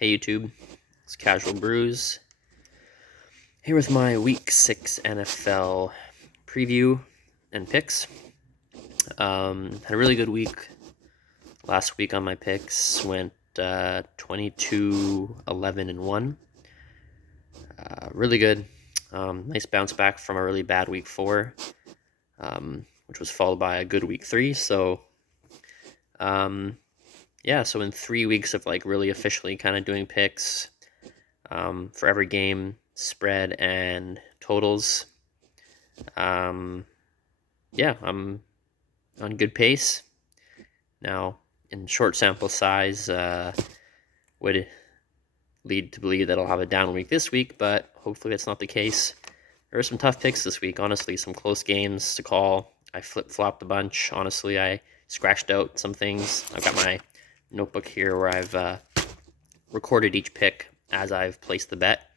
Hey YouTube, it's Casual Brews here with my Week 6 NFL preview and picks. Had a really good week last week on my picks. Went 22, 11, and 1. Really good. Nice bounce back from a really bad week 4, which was followed by a good week 3. So, so in 3 weeks of really officially kind of doing picks for every game, spread, and totals. I'm on good pace. Now, in short sample size, would lead to believe that I'll have a down week this week, but hopefully that's not the case. There are some tough picks this week, honestly, some close games to call. I flip-flopped a bunch, honestly. I scratched out some things. I've got my notebook here where I've recorded each pick as I've placed the bet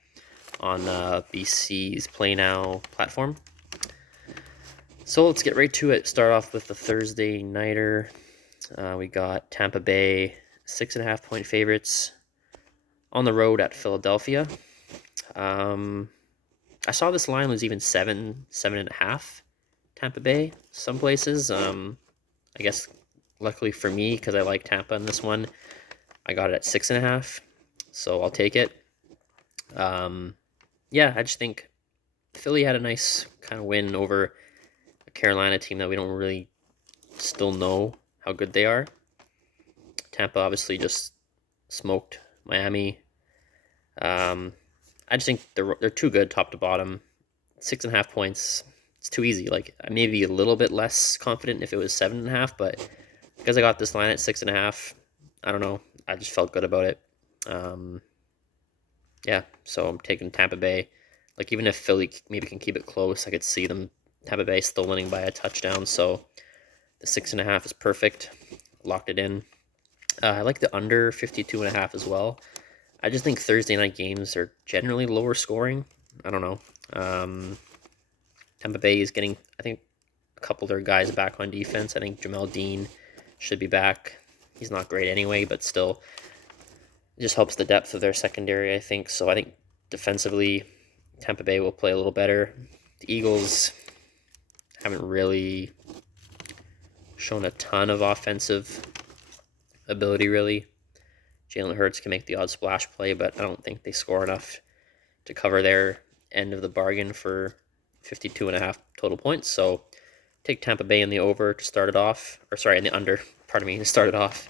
on BC's Play Now platform. So let's get right to it. Start off with the Thursday nighter. We got Tampa Bay 6.5 point favorites on the road at Philadelphia. I saw this line was even 7.5. Tampa Bay some places. I guess luckily for me, because I like Tampa in this one, I got it at 6.5. So I'll take it. I just think Philly had a nice kind of win over a Carolina team that we don't really still know how good they are. Tampa obviously just smoked Miami. I just think they're too good top to bottom. 6.5 points, it's too easy. Like, maybe a little bit less confident if it was 7.5, but because I got this line at 6.5, I don't know. I just felt good about it. So I'm taking Tampa Bay. Like, even if Philly maybe can keep it close, I could see them, Tampa Bay, still winning by a touchdown. So the 6.5 is perfect. Locked it in. I like the under 52.5 as well. I just think Thursday night games are generally lower scoring. I don't know. Tampa Bay is getting, I think, a couple of their guys back on defense. I think Jamel Dean should be back. He's not great anyway, but still, it just helps the depth of their secondary, I think. So I think defensively, Tampa Bay will play a little better. The Eagles haven't really shown a ton of offensive ability, really. Jalen Hurts can make the odd splash play, but I don't think they score enough to cover their end of the bargain for 52.5 total points. So take Tampa Bay in the over to start it off, in the under, to start it off.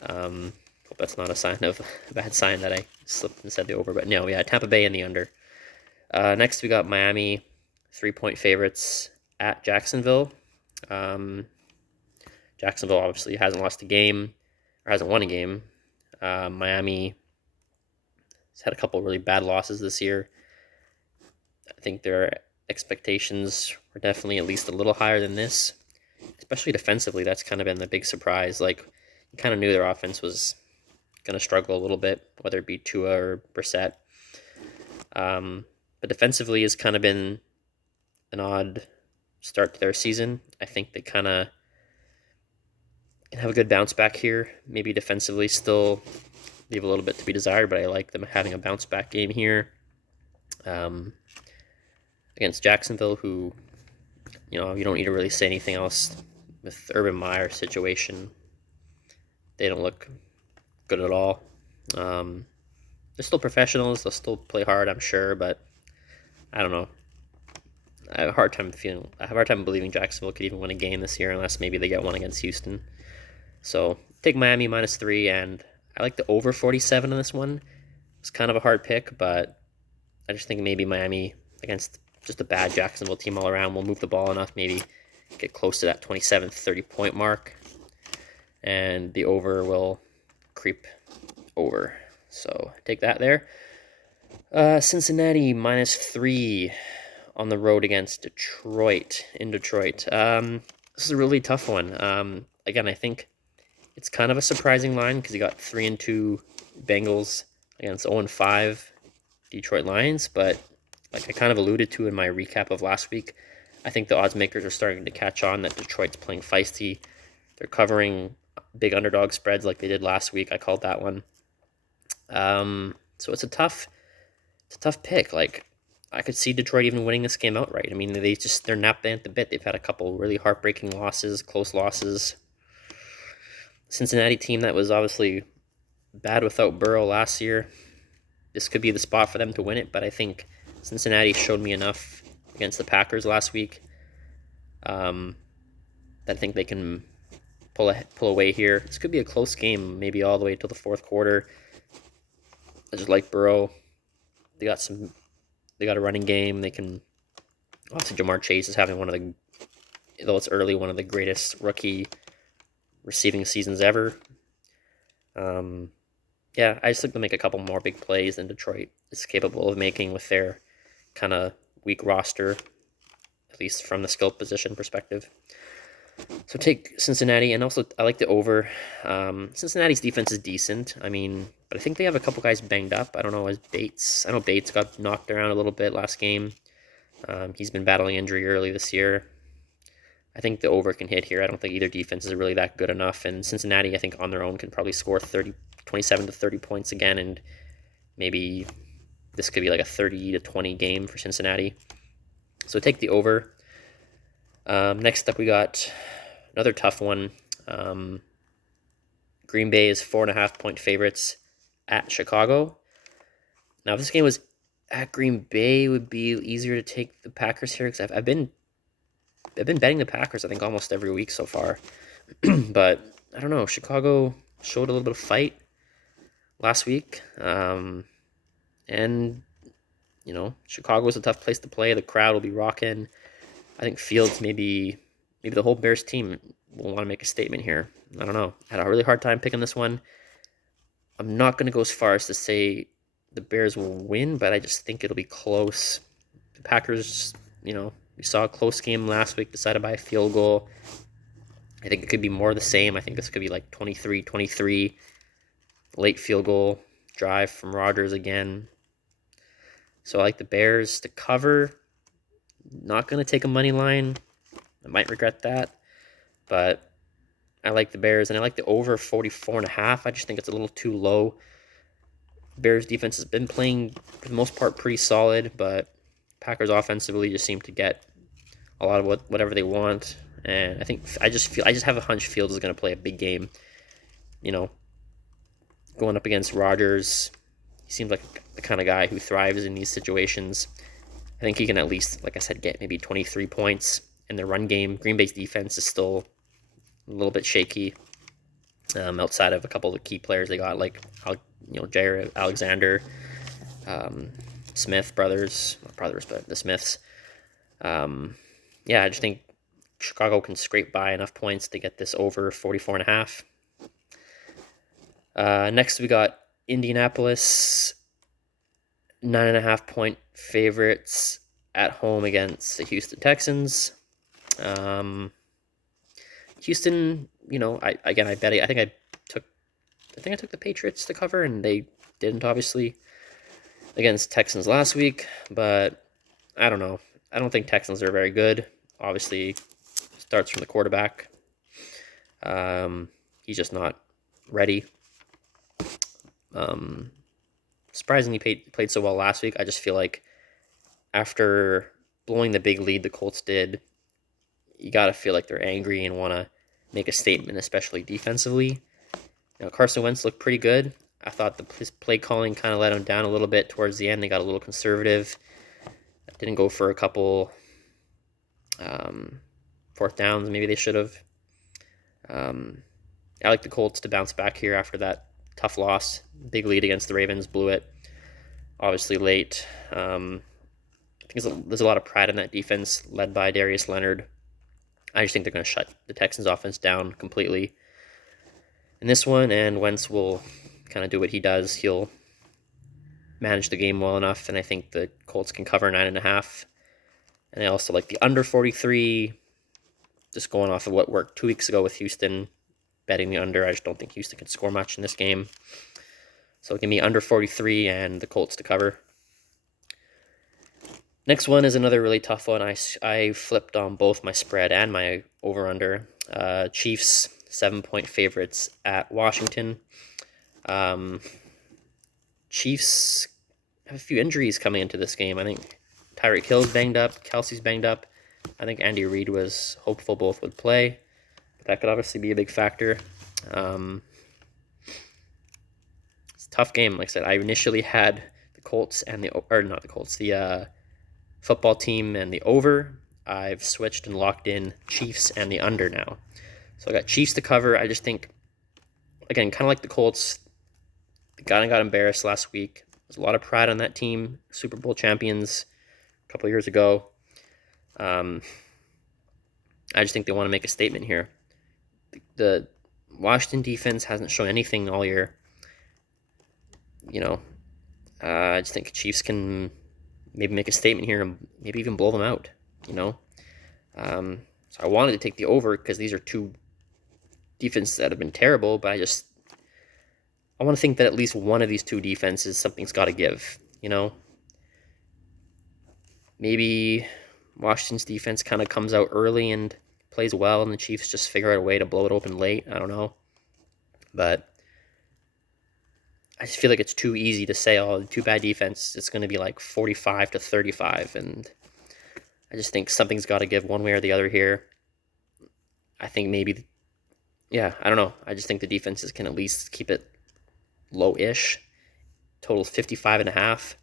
Hope that's not a bad sign that I slipped and said the over, but no, yeah, Tampa Bay in the under. Next, we got Miami, 3-point favorites at Jacksonville. Jacksonville obviously hasn't lost a game, or hasn't won a game. Miami has had a couple really bad losses this year. I think their expectations were definitely at least a little higher than this, especially defensively. That's kind of been the big surprise. Like, you kind of knew their offense was going to struggle a little bit, whether it be Tua or Brissett. But defensively has kind of been an odd start to their season. I think they kind of can have a good bounce back here. Maybe defensively still leave a little bit to be desired, but I like them having a bounce back game here. Against Jacksonville, who, you don't need to really say anything else with Urban Meyer's situation. They don't look good at all. They're still professionals. They'll still play hard, I'm sure, but I don't know. I have a hard time believing Jacksonville could even win a game this year unless maybe they get one against Houston. So take Miami -3, and I like the over 47 on this one. It's kind of a hard pick, but I just think maybe Miami against just a bad Jacksonville team all around will move the ball enough, maybe get close to that 27, 30-point mark, and the over will creep over. So take that there. Cincinnati -3 on the road against Detroit, in Detroit. This is a really tough one. Again, I think it's kind of a surprising line because you got 3-2 Bengals against 0-5 Detroit Lions, but like I kind of alluded to in my recap of last week, I think the odds makers are starting to catch on that Detroit's playing feisty. They're covering big underdog spreads like they did last week. I called that one. So it's a tough pick. Like, I could see Detroit even winning this game outright. I mean, they're napping at the bit. They've had a couple really heartbreaking losses, close losses. Cincinnati team that was obviously bad without Burrow last year. This could be the spot for them to win it, but I think Cincinnati showed me enough against the Packers last week that I think they can pull away here. This could be a close game, maybe all the way till the fourth quarter. I just like Burrow. They got a running game. They can. Also, Jamar Chase is having though it's early, one of the greatest rookie receiving seasons ever. Yeah, I just think they'll make a couple more big plays than Detroit is capable of making with their kind of weak roster, at least from the skill position perspective. So take Cincinnati, and also I like the over. Cincinnati's defense is decent. I mean, but I think they have a couple guys banged up. I don't know, as Bates. I know Bates got knocked around a little bit last game. He's been battling injury early this year. I think the over can hit here. I don't think either defense is really that good enough. And Cincinnati, I think on their own, can probably score 27 to 30 points again. And maybe this could be like a 30 to 20 game for Cincinnati. So take the over. Next up, we got another tough one. Green Bay is 4.5-point favorites at Chicago. Now, if this game was at Green Bay, it would be easier to take the Packers here, because I've been betting the Packers, I think, almost every week so far. But I don't know. Chicago showed a little bit of fight last week, and Chicago is a tough place to play. The crowd will be rocking. I think Fields, maybe the whole Bears team will want to make a statement here. I don't know. I had a really hard time picking this one. I'm not going to go as far as to say the Bears will win, but I just think it'll be close. The Packers, we saw a close game last week decided by a field goal. I think it could be more of the same. I think this could be like 23-23. Late field goal drive from Rodgers again. So I like the Bears to cover. Not going to take a money line. I might regret that. But I like the Bears, and I like the over 44.5. I just think it's a little too low. Bears defense has been playing, for the most part, pretty solid, but Packers offensively just seem to get a lot of whatever they want. And I just have a hunch Fields is going to play a big game. Going up against Rodgers, he seems like the kind of guy who thrives in these situations. I think he can at least, like I said, get maybe 23 points in the run game. Green Bay's defense is still a little bit shaky. Outside of a couple of the key players they got, like Jaire Alexander, Smith brothers, not brothers, but the Smiths. I just think Chicago can scrape by enough points to get this over 44.5. Next, we got Indianapolis, 9.5-point favorites at home against the Houston Texans. Houston, I think I took the Patriots to cover, and they didn't, obviously, against Texans last week. But I don't know. I don't think Texans are very good. Obviously, starts from the quarterback. He's just not ready. Surprisingly, played so well last week. I just feel like after blowing the big lead the Colts did, you got to feel like they're angry and want to make a statement, especially defensively. Now, Carson Wentz looked pretty good. I thought his play calling kind of let him down a little bit towards the end. They got a little conservative. Didn't go for a couple fourth downs. Maybe they should have. I like the Colts to bounce back here after that tough loss. Big lead against the Ravens. Blew it. Obviously late. I think there's a lot of pride in that defense led by Darius Leonard. I just think they're going to shut the Texans offense down completely in this one, and Wentz will kind of do what he does. He'll manage the game well enough, and I think the Colts can cover 9.5. And I also like the under 43, just going off of what worked 2 weeks ago with Houston, betting the under. I just don't think Houston can score much in this game. So give me under 43 and the Colts to cover. Next one is another really tough one. I flipped on both my spread and my over-under. Chiefs, 7-point favorites at Washington. Chiefs have a few injuries coming into this game. I think Tyreek Hill's banged up, Kelsey's banged up. I think Andy Reid was hopeful both would play, but that could obviously be a big factor. It's a tough game. Like I said, I initially had the Colts and not the Colts, the football team and the over. I've switched and locked in Chiefs and the under now. So I got Chiefs to cover. I just think, again, kind of like the Colts, they kind of got embarrassed last week. There's a lot of pride on that team. Super Bowl champions a couple of years ago. I just think they want to make a statement here. The Washington defense hasn't shown anything all year. I just think Chiefs can maybe make a statement here and maybe even blow them out. So I wanted to take the over because these are two defenses that have been terrible, but I want to think that at least one of these two defenses, something's got to give. Maybe Washington's defense kind of comes out early and plays well, and the Chiefs just figure out a way to blow it open late. I don't know. But I just feel like it's too easy to say, oh, too bad defense, it's going to be like 45-35. And I just think something's got to give one way or the other here. I think maybe, I don't know. I just think the defenses can at least keep it low-ish. Total 55.5.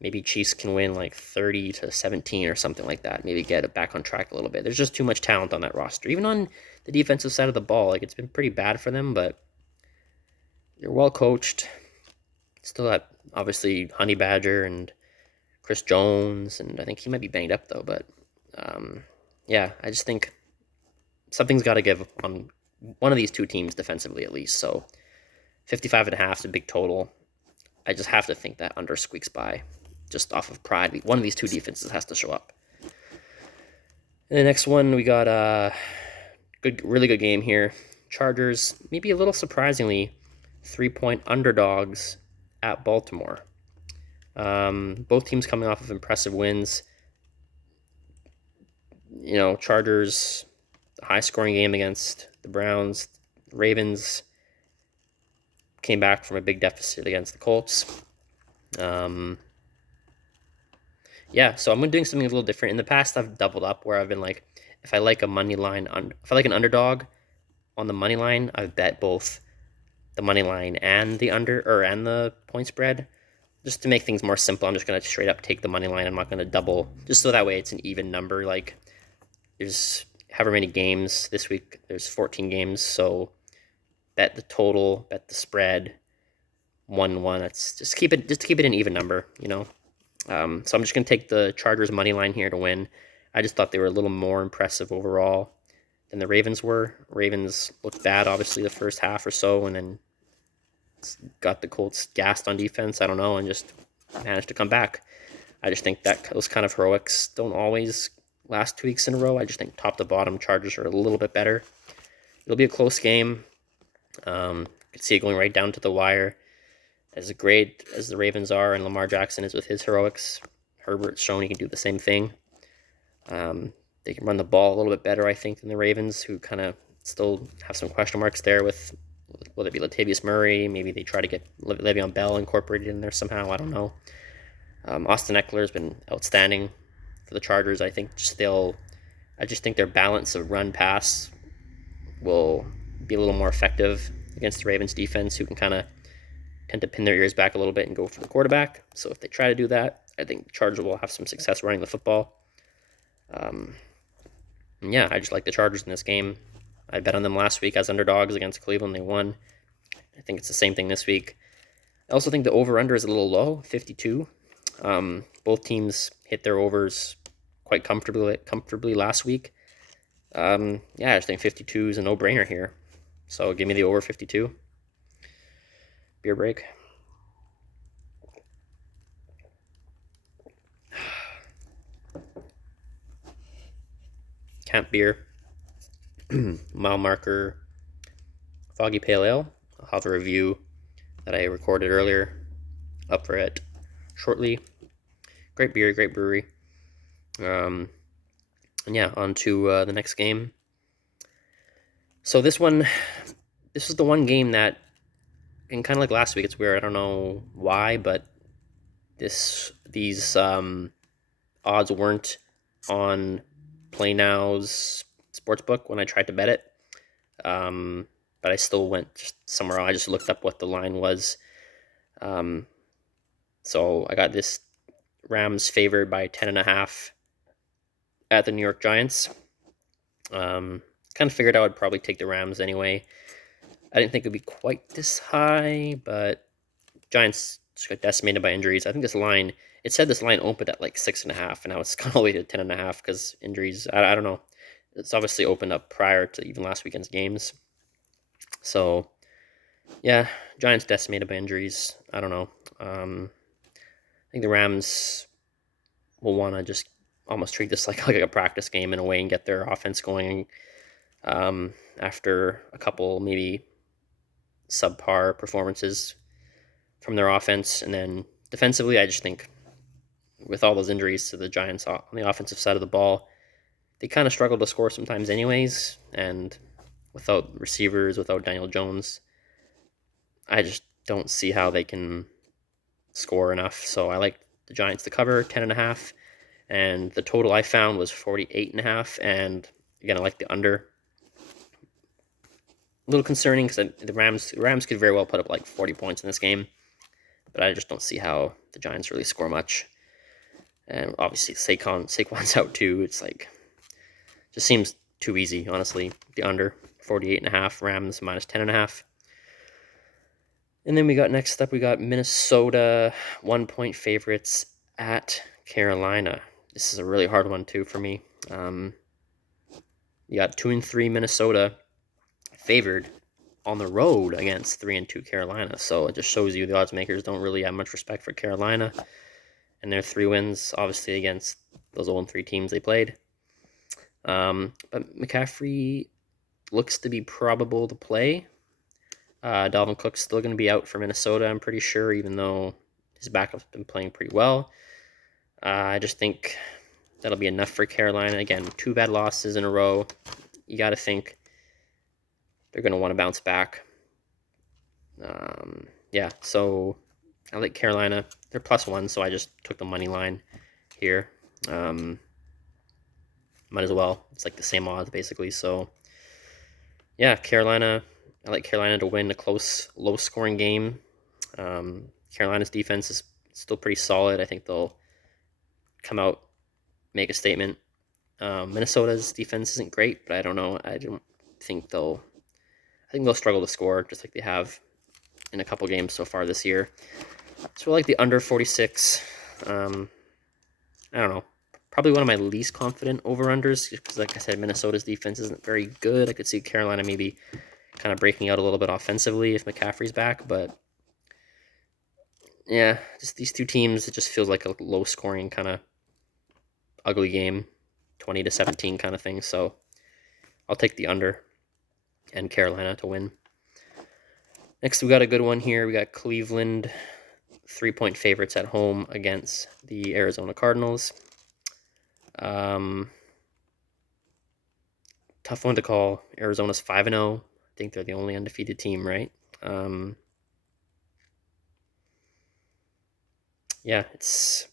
Maybe Chiefs can win like 30-17 or something like that. Maybe get it back on track a little bit. There's just too much talent on that roster. Even on the defensive side of the ball, like it's been pretty bad for them, but they're well coached. Still got obviously Honey Badger and Chris Jones, and I think he might be banged up though. But I just think something's got to give on one of these two teams defensively at least. So 55.5 is a big total. I just have to think that under squeaks by, just off of pride. One of these two defenses has to show up. And the next one, we got a really good game here. Chargers, maybe a little surprisingly, 3-point underdogs at Baltimore. Both teams coming off of impressive wins. Chargers, high-scoring game against the Browns. Ravens came back from a big deficit against the Colts. So I'm doing something a little different. In the past, I've doubled up where I've been like, if I like a money line, if I like an underdog on the money line, I've bet both the money line and the and the point spread. Just to make things more simple, I'm just going to straight up take the money line. I'm not going to double, just so that way it's an even number. Like, there's however many games this week. There's 14 games, so bet the total, bet the spread, 1-1. Let's just keep it an even number, So I'm just going to take the Chargers money line here to win. I just thought they were a little more impressive overall than the Ravens were. Ravens looked bad, obviously, the first half or so, and then got the Colts gassed on defense, I don't know, and just managed to come back. I just think that those kind of heroics don't always last 2 weeks in a row. I just think top to bottom, Chargers are a little bit better. It'll be a close game. Could see it going right down to the wire. As great as the Ravens are and Lamar Jackson is with his heroics, Herbert's shown he can do the same thing. They can run the ball a little bit better, I think, than the Ravens, who kind of still have some question marks there with whether it be Latavius Murray. Maybe they try to get Le'Veon Bell incorporated in there somehow. I don't know. Austin Eckler has been outstanding for the Chargers. I just think their balance of run-pass will be a little more effective against the Ravens defense, who can kind of tend to pin their ears back a little bit and go for the quarterback. So if they try to do that, I think the Chargers will have some success running the football. I just like the Chargers in this game. I bet on them last week as underdogs against Cleveland. They won. I think it's the same thing this week. I also think the over-under is a little low, 52. Both teams hit their overs quite comfortably last week. I just think 52 is a no-brainer here. So give me the over 52. Beer break. Camp beer. Mile marker Foggy Pale Ale. I'll have a review that I recorded earlier up for it shortly. Great beer, great brewery. On to the next game. So this is the one game that, and kind of like last week, it's weird. I don't know why, but these odds weren't on Play Now's sportsbook when I tried to bet it. But I still went just somewhere else. I just looked up what the line was. So I got this Rams favored by 10.5 at the New York Giants. Kind of figured I would probably take the Rams anyway. I didn't think it would be quite this high, but Giants just got decimated by injuries. I think it said this line opened at like 6.5, and now it's gone all the way to 10.5 because injuries. I don't know. It's obviously opened up prior to even last weekend's games. So, yeah, Giants decimated by injuries. I don't know. I think the Rams will want to just almost treat this like a practice game in a way and get their offense going after a couple maybe subpar performances from their offense. And then defensively, I just think with all those injuries to the Giants on the offensive side of the ball, they kind of struggle to score sometimes anyways. And without receivers, without Daniel Jones, I just don't see how they can score enough. So I like the Giants to cover 10.5. And the total I found was 48.5. And again, I like the under. A little concerning because the Rams could very well put up like 40 points in this game, but I just don't see how the Giants really score much. And obviously Saquon's out too. It's like just seems too easy, honestly. The under 48.5, Rams minus 10.5. And then next up we got Minnesota 1-point favorites at Carolina. This is a really hard one too for me. You got 2-3 Minnesota favored on the road against 3-2 Carolina. So it just shows you the odds makers don't really have much respect for Carolina and their 3 wins, obviously, against those 0-3 teams they played. But McCaffrey looks to be probable to play. Dalvin Cook's still going to be out for Minnesota, I'm pretty sure, even though his backup's been playing pretty well. I just think that'll be enough for Carolina. Again, 2 bad losses in a row. You got to think they're going to want to bounce back. So I like Carolina. They're +1, so I just took the money line here. Might as well. It's like the same odds, basically. So, yeah, Carolina. I like Carolina to win a close, low-scoring game. Carolina's defense is still pretty solid. I think they'll come out, make a statement. Minnesota's defense isn't great, but I don't know. I think they'll struggle to score just like they have in a couple games so far this year. So I like the under 46. I don't know. Probably one of my least confident over-unders because, like I said, Minnesota's defense isn't very good. I could see Carolina maybe kind of breaking out a little bit offensively if McCaffrey's back. But, yeah, just these two teams, it just feels like a low-scoring kind of ugly game, 20-17 kind of thing. So I'll take the under and Carolina to win. Next, we got a good one here. We got Cleveland 3-point favorites at home against the Arizona Cardinals. Tough one to call. Arizona's 5-0. I think they're the only undefeated team, right? It's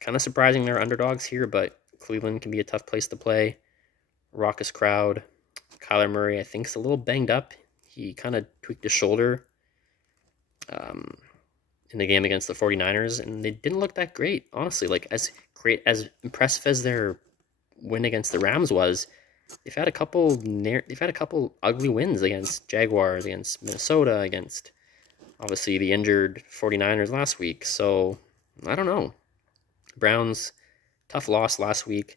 kind of surprising they're underdogs here, but Cleveland can be a tough place to play. Raucous crowd. Kyler Murray, I think, is a little banged up. He kind of tweaked his shoulder in the game against the 49ers, and they didn't look that great, honestly. Like, as impressive as their win against the Rams was, they've had a couple ugly wins against Jaguars, against Minnesota, against obviously the injured 49ers last week. So I don't know. Browns, tough loss last week.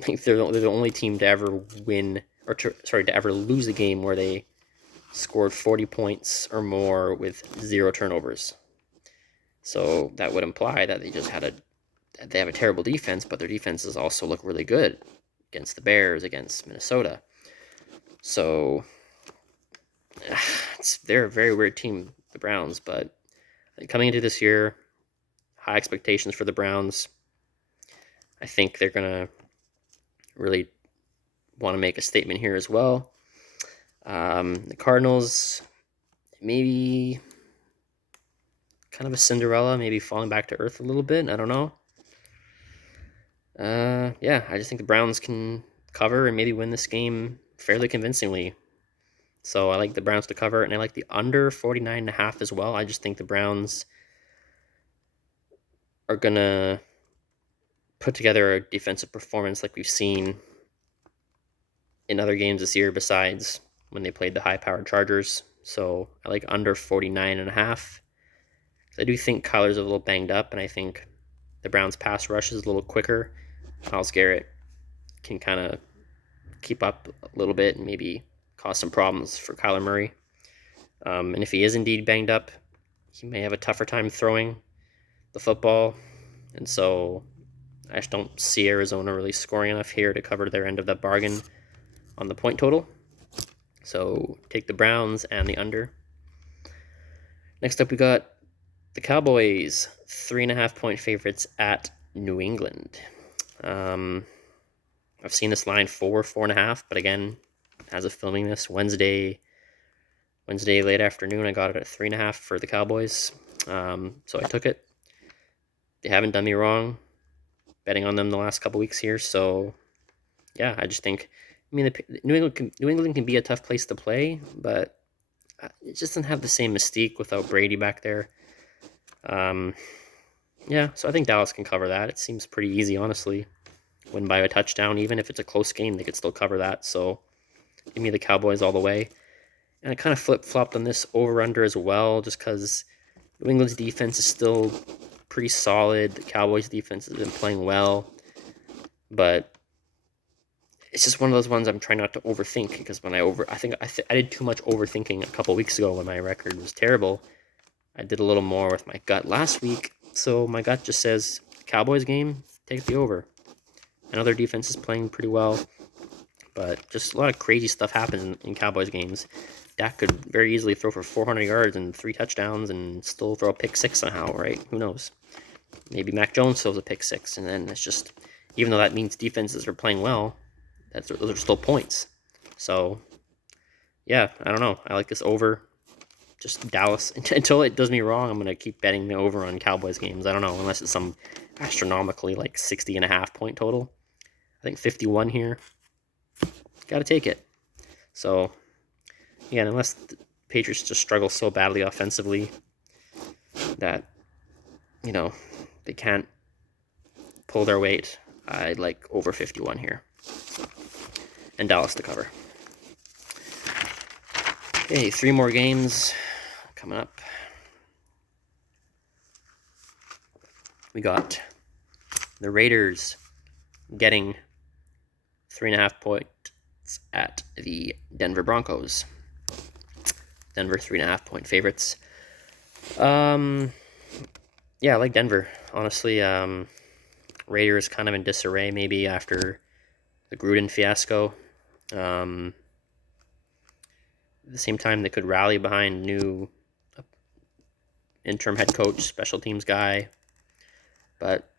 I think they're the only team to ever win to ever lose a game where they scored 40 points or more with 0 turnovers. So that would imply that they have a terrible defense, but their defenses also look really good against the Bears, against Minnesota. So they're a very weird team, the Browns, but coming into this year, high expectations for the Browns. I think they're going to really want to make a statement here as well. The Cardinals, maybe kind of a Cinderella, maybe falling back to earth a little bit. I don't know. Yeah, I just think the Browns can cover and maybe win this game fairly convincingly. So I like the Browns to cover, and I like the under 49.5 as well. I just think the Browns are going to put together a defensive performance like we've seen in other games this year besides when they played the high-powered Chargers. So I like under 49.5. I do think Kyler's a little banged up, and I think the Browns' pass rush is a little quicker. Myles Garrett can kind of keep up a little bit and maybe cause some problems for Kyler Murray. And if he is indeed banged up, he may have a tougher time throwing the football. And so I just don't see Arizona really scoring enough here to cover their end of that bargain on the point total. So take the Browns and the under. Next up, we got the Cowboys, 3.5-point favorites at New England. I've seen this line 4.5, but again, as of filming this, Wednesday late afternoon, I got it at 3.5 for the Cowboys. So I took it. They haven't done me wrong betting on them the last couple weeks here. So yeah, I just think, New England can be a tough place to play, but it just doesn't have the same mystique without Brady back there. Yeah, so I think Dallas can cover that. It seems pretty easy, honestly. Win by a touchdown, even if it's a close game, they could still cover that. So give me the Cowboys all the way. And I kind of flip-flopped on this over-under as well, just because New England's defense is still pretty solid. The Cowboys' defense has been playing well. But it's just one of those ones I'm trying not to overthink, because when I did too much overthinking a couple weeks ago when my record was terrible. I did a little more with my gut last week. So my gut just says, Cowboys game, take the over. I know their defense is playing pretty well, but just a lot of crazy stuff happens in Cowboys games. Dak could very easily throw for 400 yards and 3 touchdowns and still throw a pick 6 somehow, right? Who knows? Maybe Mac Jones throws a pick 6, and then it's just, even though that means defenses are playing well, those are still points. So, yeah, I don't know. I like this over. Just Dallas. Until it does me wrong, I'm going to keep betting the over on Cowboys games. I don't know, unless it's some astronomically like 60.5 point total. I think 51 here. Got to take it. So, yeah, unless the Patriots just struggle so badly offensively that, they can't pull their weight, I'd like over 51 here. And Dallas to cover. Okay, 3 more games coming up. We got the Raiders getting 3.5 points at the Denver Broncos. Denver 3.5 point favorites. Yeah, I like Denver. Honestly, Raiders kind of in disarray maybe after the Gruden fiasco. At the same time, they could rally behind new interim head coach, special teams guy. But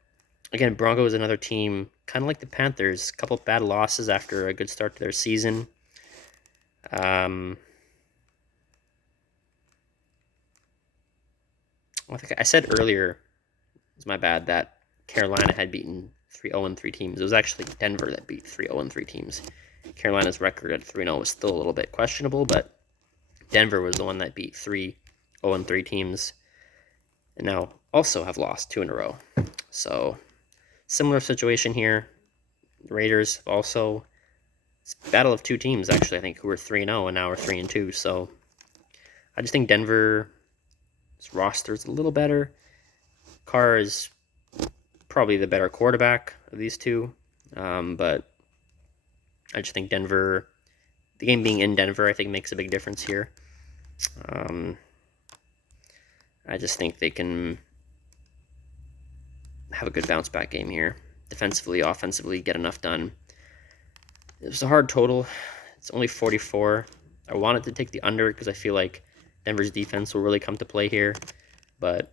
again, Broncos is another team, kind of like the Panthers, a couple bad losses after a good start to their season. I think I said earlier, it's my bad, that Carolina had beaten 3 0-3 teams. It was actually Denver that beat 3 0-3 teams. Carolina's record at 3-0 was still a little bit questionable, but Denver was the one that beat 3 0-3 teams, and now also have lost 2 in a row. So, similar situation here. The Raiders also, it's a battle of 2 teams, actually, I think, who were 3-0 and now are 3-2. So, I just think Denver's roster is a little better. Carr is probably the better quarterback of these two, but I just think Denver, the game being in Denver, I think makes a big difference here. I just think they can have a good bounce back game here. Defensively, offensively, get enough done. It was a hard total. It's only 44. I wanted to take the under because I feel like Denver's defense will really come to play here, but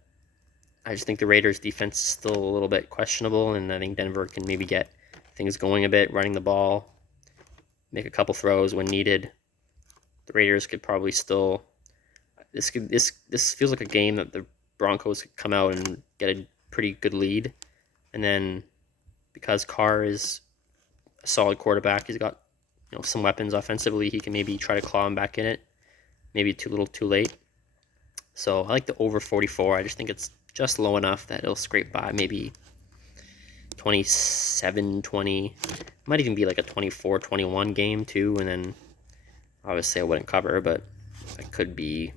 I just think the Raiders' defense is still a little bit questionable, and I think Denver can maybe get things going a bit, running the ball, make a couple throws when needed. The Raiders could probably still, this feels like a game that the Broncos could come out and get a pretty good lead, and then because Carr is a solid quarterback, he's got some weapons offensively. He can maybe try to claw him back in it. Maybe too little, too late. So I like the over 44. I just think it's just low enough that it'll scrape by maybe 27-20. Might even be like a 24-21 game too, and then obviously I wouldn't cover, but it could be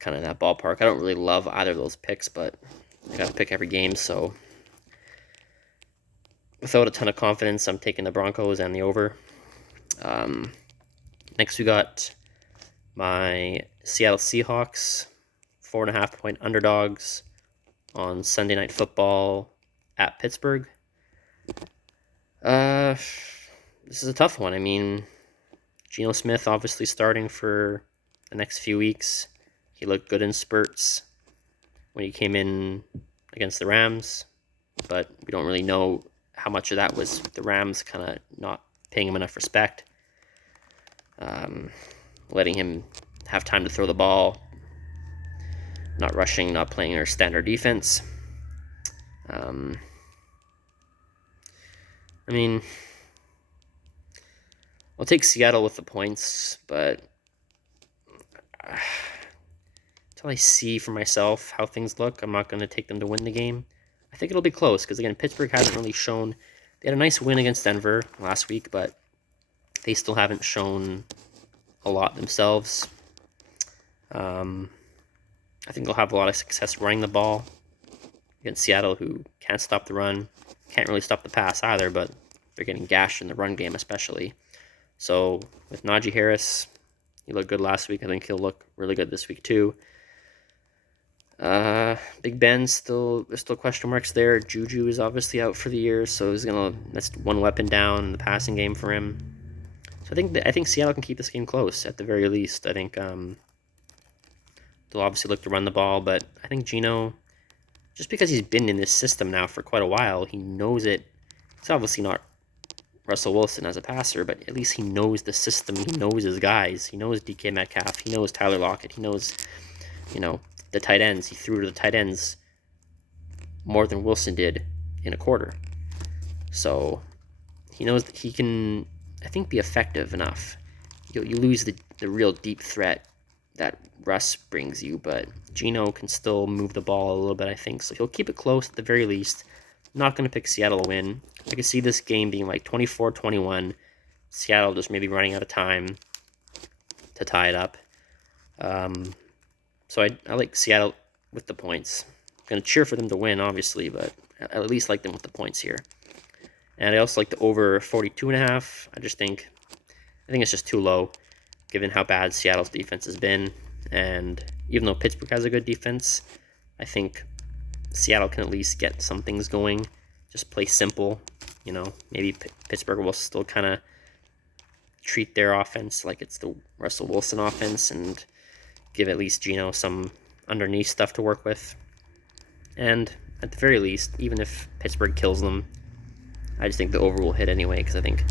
kind of that ballpark. I don't really love either of those picks, but I got to pick every game, so without a ton of confidence, I'm taking the Broncos and the over. Next, we got my Seattle Seahawks, 4.5-point underdogs on Sunday Night Football at Pittsburgh. This is a tough one. I mean, Geno Smith obviously starting for the next few weeks. He looked good in spurts when he came in against the Rams, but we don't really know how much of that was the Rams kind of not paying him enough respect, letting him have time to throw the ball, not rushing, not playing their standard defense. I mean, I'll take Seattle with the points, but until I see for myself how things look, I'm not going to take them to win the game. I think it'll be close because, again, Pittsburgh hasn't really shown. They had a nice win against Denver last week, but they still haven't shown a lot themselves. I think they'll have a lot of success running the ball against Seattle, who can't stop the run, can't really stop the pass either, but they're getting gashed in the run game especially. So with Najee Harris, he looked good last week. I think he'll look really good this week too. Big Ben there's still question marks there. Juju is obviously out for the year, so that's one weapon down in the passing game for him. So I think Seattle can keep this game close at the very least. I think they'll obviously look to run the ball, but I think Geno, just because he's been in this system now for quite a while, he knows it. It's obviously not Russell Wilson as a passer, but at least he knows the system. He knows his guys. He knows DK Metcalf. He knows Tyler Lockett. He knows, the tight ends. He threw to the tight ends more than Wilson did in a quarter. So he knows that he can, I think, be effective enough. You lose the real deep threat that Russ brings you, but Geno can still move the ball a little bit, I think. So he'll keep it close at the very least. Not going to pick Seattle to win. I could see this game being like 24-21. Seattle just maybe running out of time to tie it up. So I like Seattle with the points. I'm going to cheer for them to win, obviously, but I at least like them with the points here. And I also like the over 42.5. I think it's just too low, given how bad Seattle's defense has been. And even though Pittsburgh has a good defense, I think Seattle can at least get some things going. Just play simple. Maybe Pittsburgh will still kind of treat their offense like it's the Russell Wilson offense and give at least Geno some underneath stuff to work with. And at the very least, even if Pittsburgh kills them, I just think the over will hit anyway, because I think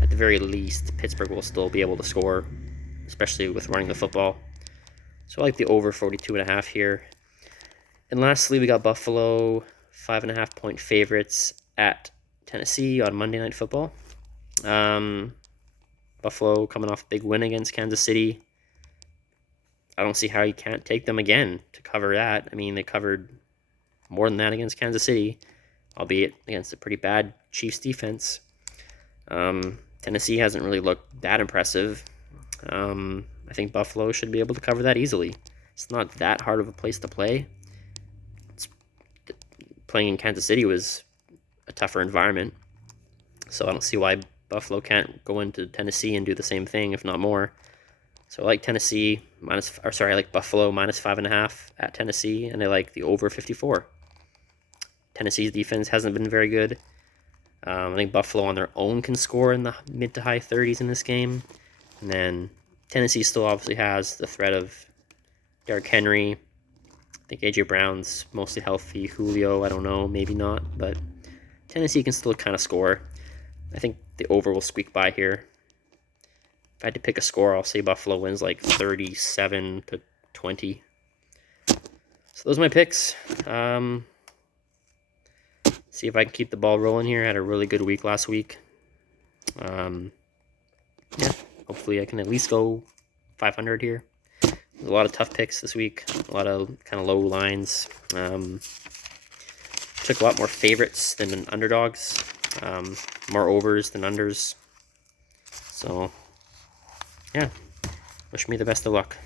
at the very least Pittsburgh will still be able to score, especially with running the football. So I like the over 42.5 here. And lastly, we got Buffalo, 5.5-point favorites at Tennessee on Monday Night Football. Buffalo coming off a big win against Kansas City. I don't see how you can't take them again to cover that. I mean, they covered more than that against Kansas City, albeit against a pretty bad Chiefs defense. Tennessee hasn't really looked that impressive. I think Buffalo should be able to cover that easily. It's not that hard of a place to play. Playing in Kansas City was a tougher environment, so I don't see why Buffalo can't go into Tennessee and do the same thing, if not more. So I like I like Buffalo minus 5.5 at Tennessee, and I like the over 54. Tennessee's defense hasn't been very good. I think Buffalo on their own can score in the mid to high 30s in this game. And then Tennessee still obviously has the threat of Derrick Henry. I think A.J. Brown's mostly healthy. Julio, I don't know, maybe not. But Tennessee can still kind of score. I think the over will squeak by here. If I had to pick a score, I'll say Buffalo wins like 37-20. So those are my picks. See if I can keep the ball rolling here. I had a really good week last week. Yeah, hopefully I can at least go 500 here. There's a lot of tough picks this week. A lot of kind of low lines. Took a lot more favorites than underdogs. More overs than unders. So, yeah. Wish me the best of luck.